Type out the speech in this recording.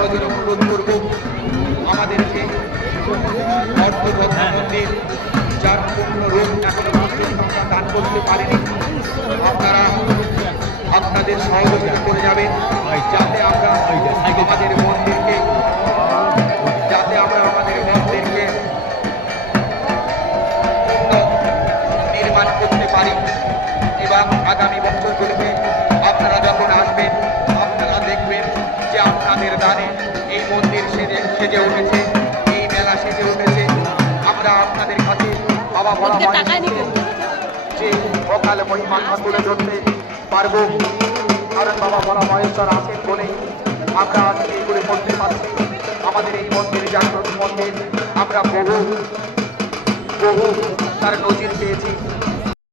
বড়দের অনুরোধ করব আমাদেরকে অর্ধগত মন্দির যার পূর্ণ রূপ এখনো পর্যন্ত আমরা দান করতে পারিনি, আপনারা আপনাদের সহযোগিতা করে যাবেন যাতে আমরা আমাদের মন্দিরকে নির্মাণ করতে পারি। এবং আগামী বছরগুলোতে আপনারা যখন আসবেন আপনারা দেখবেন যে আপনাদের দানে এই মন্দির সেজে উঠেছে, এই মেলা সেজে উঠেছে। আমরা আপনাদের কাছে বাবা ভোলা যে অকাল মহিমা তুলে ধরতে পারবো, কারণ বাবা ভোলা মহেশ্বর আছেন বলেই আমরা আজকে এগুলো করতে পারছি। আমাদের এই মন্দির জাগ্রত মন্দির আমরা বহু তার নজির পেয়েছি।